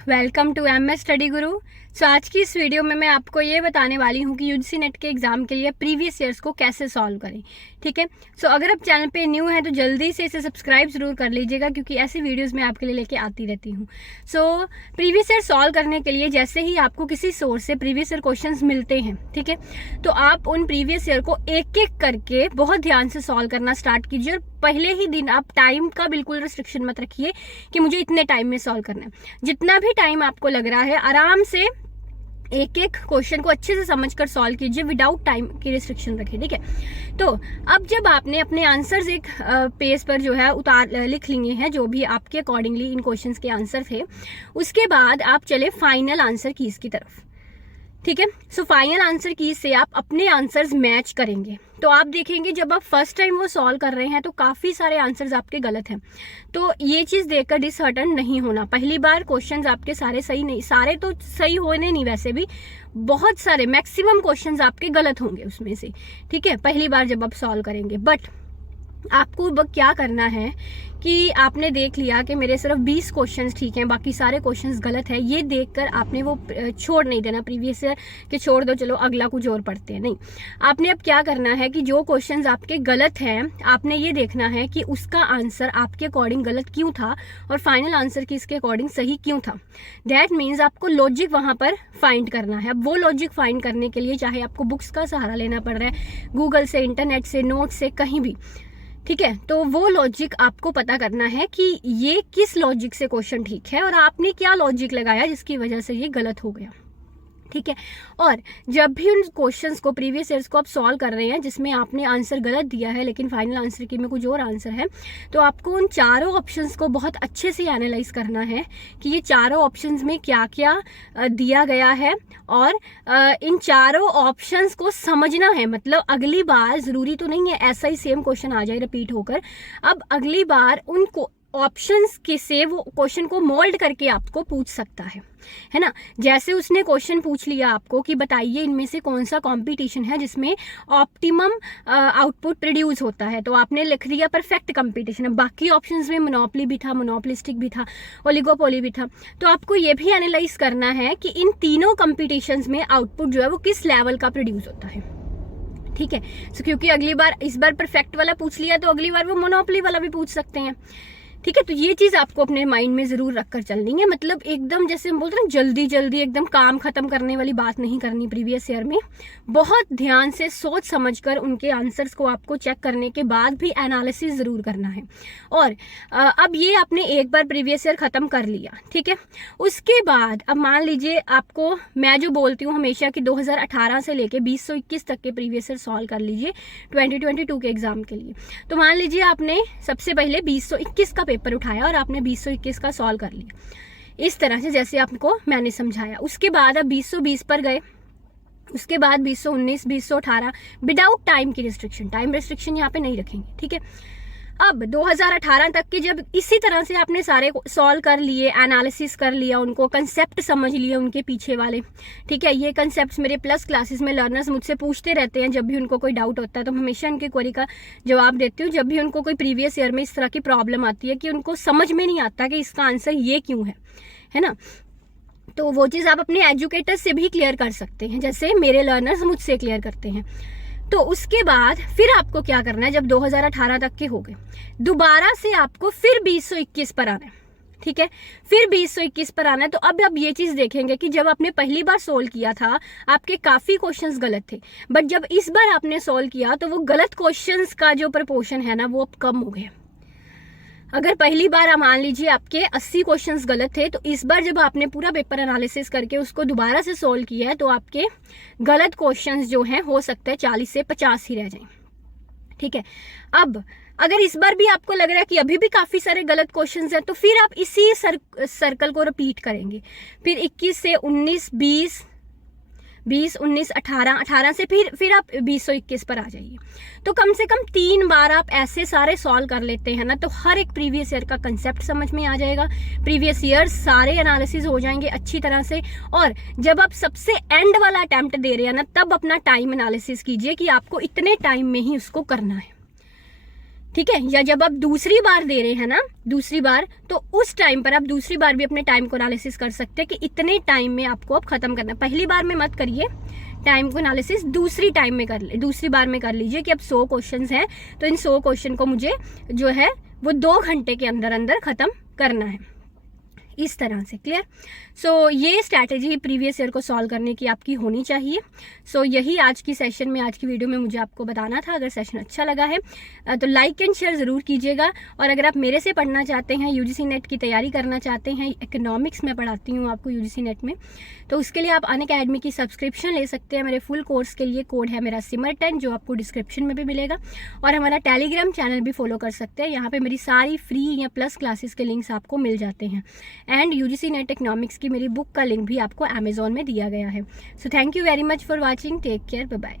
Welcome to MS study गुरु। सो आज की इस वीडियो में मैं आपको ये बताने वाली हूँ कि यूजीसी नेट के एग्जाम के लिए प्रीवियस ईयर्स को कैसे सॉल्व करें। ठीक है, सो अगर आप चैनल पे न्यू हैं तो जल्दी से इसे सब्सक्राइब जरूर कर लीजिएगा, क्योंकि ऐसी वीडियोस मैं आपके लिए लेके आती रहती हूँ। सो प्रीवियस ईयर सॉल्व करने के लिए जैसे ही आपको किसी सोर्स से प्रीवियस ईयर क्वेश्चन मिलते हैं, ठीक है, तो आप उन प्रीवियस ईयर को एक एक करके बहुत ध्यान से सॉल्व करना स्टार्ट कीजिए। और पहले ही दिन आप टाइम का बिल्कुल रिस्ट्रिक्शन मत रखिए कि मुझे इतने टाइम में सॉल्व करना है। जितना भी टाइम आपको लग रहा है आराम से एक एक क्वेश्चन को अच्छे से समझकर सॉल्व कीजिए, विदाउट टाइम की रिस्ट्रिक्शन रखिए। ठीक है, तो अब जब आपने अपने आंसर्स एक पेज पर जो है लिख लिए हैं, जो भी आपके अकॉर्डिंगली इन क्वेश्चंस के आंसर थे, उसके बाद आप चले फाइनल आंसर कीज की तरफ। ठीक है, सो फाइनल आंसर की से आप अपने आंसर्स मैच करेंगे। तो आप देखेंगे जब आप फर्स्ट टाइम वो सॉल्व कर रहे हैं तो काफी सारे आंसर्स आपके गलत हैं। तो ये चीज देखकर डिसहर्टन नहीं होना। पहली बार क्वेश्चंस आपके सारे सही नहीं, सारे तो सही होने नहीं, वैसे भी बहुत सारे मैक्सिमम क्वेश्चंस आपके गलत होंगे उसमें से। ठीक है, पहली बार जब आप सॉल्व करेंगे, बट आपको क्या करना है कि आपने देख लिया कि मेरे सिर्फ 20 क्वेश्चंस ठीक हैं, बाकी सारे क्वेश्चंस गलत है। ये देखकर आपने वो छोड़ नहीं देना प्रीवियस ईयर कि छोड़ दो चलो अगला कुछ और पढ़ते हैं। नहीं, आपने अब क्या करना है कि जो क्वेश्चंस आपके गलत हैं आपने ये देखना है कि उसका आंसर आपके अकॉर्डिंग गलत क्यों था और फाइनल आंसर की इसके अकॉर्डिंग सही क्यों था। दैट मीन्स आपको लॉजिक वहां पर फाइंड करना है। अब वो लॉजिक फाइंड करने के लिए चाहे आपको बुक्स का सहारा लेना पड़ रहा है, गूगल से, इंटरनेट से, नोट से, कहीं भी, ठीक है, तो वो लॉजिक आपको पता करना है कि ये किस लॉजिक से क्वेश्चन ठीक है और आपने क्या लॉजिक लगाया जिसकी वजह से ये गलत हो गया। ठीक है, और जब भी उन क्वेश्चंस को प्रीवियस ईयर्स को आप सॉल्व कर रहे हैं जिसमें आपने आंसर गलत दिया है लेकिन फाइनल आंसर की में कुछ और आंसर है, तो आपको उन चारों ऑप्शंस को बहुत अच्छे से एनालाइज करना है कि ये चारों ऑप्शंस में क्या क्या दिया गया है और इन चारों ऑप्शंस को समझना है। मतलब अगली बार जरूरी तो नहीं है ऐसा ही सेम क्वेश्चन आ जाए रिपीट होकर। अब अगली बार उनको ऑप्शंस के से वो क्वेश्चन को मोल्ड करके आपको पूछ सकता है ना। जैसे उसने क्वेश्चन पूछ लिया आपको कि बताइए इनमें से कौन सा कंपटीशन है जिसमें ऑप्टिमम आउटपुट प्रोड्यूस होता है, तो आपने लिख दिया परफेक्ट कंपटीशन। अब बाकी ऑप्शंस में मोनोपोली भी था, मोनोपोलिस्टिक भी था, ओलिगोपोली भी था। तो आपको ये भी एनालाइज करना है कि इन तीनों कंपटीशंस में आउटपुट जो है वो किस लेवल का प्रोड्यूस होता है। ठीक है, so, क्योंकि अगली बार इस बार परफेक्ट वाला पूछ लिया तो अगली बार वो मोनोपोली वाला भी पूछ सकते हैं। ठीक है, तो ये चीज आपको अपने माइंड में जरूर रखकर चलनी है। मतलब एकदम जैसे हम बोलते हैं जल्दी जल्दी एकदम काम खत्म करने वाली बात नहीं करनी। प्रीवियस ईयर में बहुत ध्यान से सोच समझकर उनके आंसर्स को आपको चेक करने के बाद भी एनालिसिस जरूर करना है। और अब ये आपने एक बार प्रीवियस ईयर खत्म कर लिया, ठीक है, उसके बाद अब मान लीजिए आपको, मैं जो बोलती हूँ हमेशा कि 2018 से लेके 2021 तक के प्रीवियस ईयर सॉल्व कर लीजिए 2022 के एग्जाम के लिए। तो मान लीजिए आपने सबसे पहले 2021 का पेपर उठाया और आपने 2021 का सॉल्व कर लिया इस तरह से जैसे आपको मैंने समझाया। उसके बाद अब 2020 पर गए, उसके बाद 2019, 2018 विदाउट टाइम की रिस्ट्रिक्शन, टाइम रिस्ट्रिक्शन यहाँ पे नहीं रखेंगे। ठीक है, अब 2018 तक के जब इसी तरह से आपने सारे सॉल्व कर लिए, एनालिसिस कर लिया, उनको कंसेप्ट समझ लिए उनके पीछे वाले। ठीक है, ये कंसेप्ट्स मेरे प्लस क्लासेस में लर्नर्स मुझसे पूछते रहते हैं जब भी उनको कोई डाउट होता है, तो हमेशा उनकी क्वेरी का जवाब देती हूँ। जब भी उनको कोई प्रीवियस ईयर में इस तरह की प्रॉब्लम आती है कि उनको समझ में नहीं आता कि इसका आंसर ये क्यों है ना, तो वो चीज़ आप अपने एजुकेटर से भी क्लियर कर सकते हैं, जैसे मेरे लर्नर्स मुझसे क्लियर करते हैं। तो उसके बाद फिर आपको क्या करना है, जब 2018 तक के हो गए, दोबारा से आपको फिर 2021 पर आना है। ठीक है, फिर 2021 पर आना है। तो अब ये चीज देखेंगे कि जब आपने पहली बार सोल्व किया था आपके काफी क्वेश्चंस गलत थे, बट जब इस बार आपने सोल्व किया तो वो गलत क्वेश्चंस का जो प्रपोर्शन है ना वो अब कम हो गया। अगर पहली बार आप मान लीजिए आपके 80 क्वेश्चंस गलत थे, तो इस बार जब आपने पूरा पेपर एनालिसिस करके उसको दोबारा से सोल्व किया है तो आपके गलत क्वेश्चंस जो हैं हो सकता है 40 से 50 ही रह जाएं। ठीक है, अब अगर इस बार भी आपको लग रहा है कि अभी भी काफी सारे गलत क्वेश्चंस हैं, तो फिर आप इसी सर्कल को रिपीट करेंगे। फिर 21 से 19, 20, 19, 18 से फिर आप 2021 पर आ जाइए। तो कम से कम 3 बार आप ऐसे सारे सॉल्व कर लेते हैं ना, तो हर एक प्रीवियस ईयर का कंसेप्ट समझ में आ जाएगा, प्रीवियस ईयर सारे एनालिसिस हो जाएंगे अच्छी तरह से। और जब आप सबसे एंड वाला अटेम्प्ट दे रहे हैं ना, तब अपना टाइम एनालिसिस कीजिए कि आपको इतने टाइम में ही उसको करना है। ठीक है, या जब आप दूसरी बार दे रहे हैं ना, दूसरी बार, तो उस टाइम पर आप दूसरी बार भी अपने टाइम को एनालिसिस कर सकते हैं कि इतने टाइम में आपको अब खत्म करना है। पहली बार में मत करिए, टाइम को एनालिसिस दूसरी टाइम में कर ले, दूसरी बार में कर लीजिए कि अब 100 क्वेश्चन हैं तो इन 100 क्वेश्चन को मुझे जो है वो 2 घंटे के अंदर अंदर खत्म करना है, इस तरह से। क्लियर? सो ये स्ट्रैटेजी प्रीवियस ईयर को सॉल्व करने की आपकी होनी चाहिए। सो यही आज की सेशन में, आज की वीडियो में मुझे आपको बताना था। अगर सेशन अच्छा लगा है तो लाइक एंड शेयर ज़रूर कीजिएगा। और अगर आप मेरे से पढ़ना चाहते हैं, यूजीसी नेट की तैयारी करना चाहते हैं, इकोनॉमिक्स में पढ़ाती हूँ आपको यूजीसी नेट में, तो उसके लिए आप अनअकैडमी की सब्सक्रिप्शन ले सकते हैं। मेरे फुल कोर्स के लिए कोड है मेरा सिमर10, जो आपको डिस्क्रिप्शन में भी मिलेगा। और हमारा टेलीग्राम चैनल भी फॉलो कर सकते हैं, यहाँ पे मेरी सारी फ्री या प्लस क्लासेस के लिंक्स आपको मिल जाते हैं। एंड यूजीसी नेट इकोनॉमिक्स की मेरी बुक का लिंक भी आपको अमेजोन में दिया गया है। So thank you very much for watching, take care, bye bye.